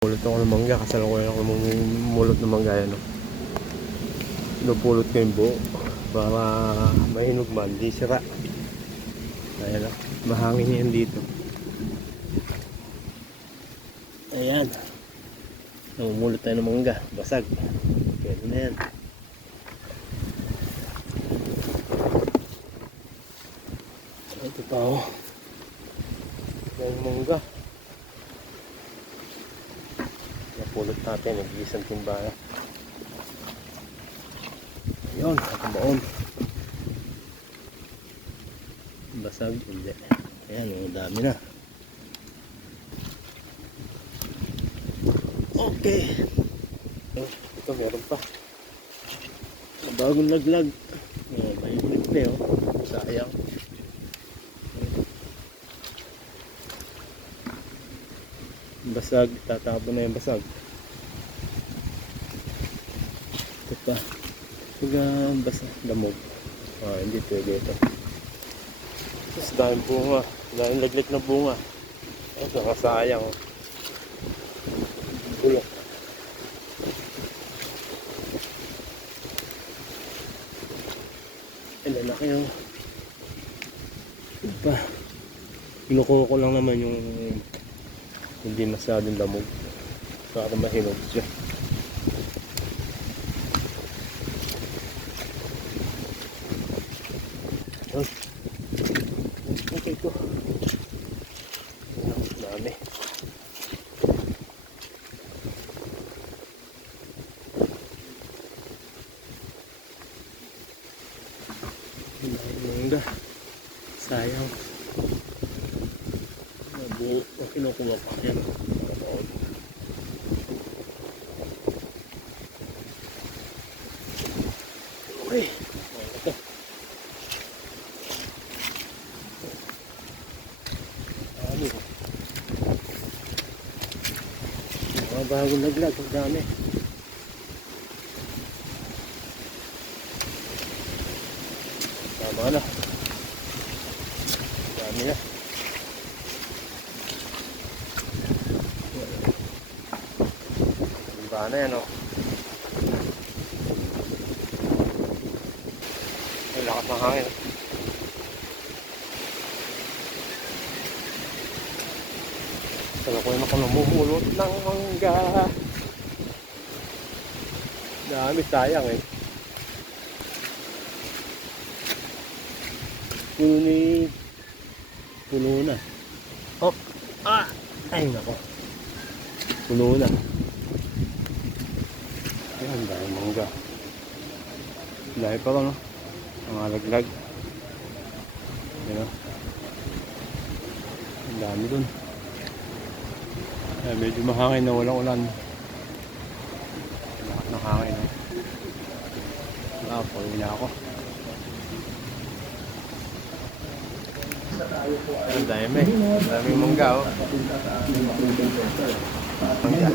Pulot ako ng mangga, kasalukuyan ako mulot ng mangga yan. Pinupulot ko yung buo para mahinog man, di sira. Ayan o, mahangin yan dito. Ayan, namumulot tayo ng mangga, basag. Pwede na yan. Ito pa o, yung mangga. Napulot natin, nag-iisang timbala. Yun, nakabaon. Basag, hindi. Ayan, yung dami na. Okay. Ito, meron pa. Bagong laglag. May ulit o. Sayang. Basag, tatapon na yung basag. Ito pa. Basag, damog. Hindi pwede ito. Tapos daming bunga. Daming laglit na bunga. Ito, nakasayang. Bulok. Lalaki yung pa. Kinukuha ko lang naman yung hindi masyadong lamog para mahinog siya. Okay ko. Dami. Mangga. Sayang. Buo. Kinukuha pa. Yan. Okay. Ito. Mga bagong laglag. Ang dami. Tama na. Dami na. Iba na yan o. Ay, lakas ng hangin. Salakuin ako namumulot ng mangga. Dami, sayang eh. Puno na. Oh, ay nako. Puno na. Ayan, dahil mangga. Dahil pa lang, no? Mga laglag. Ayan, ang dami dun. Ayan, medyo mahangin na walang ulan. Lahat ng hangin, no? Pauwi na ako. Ang dami. Daming mangga, oh. Mangga.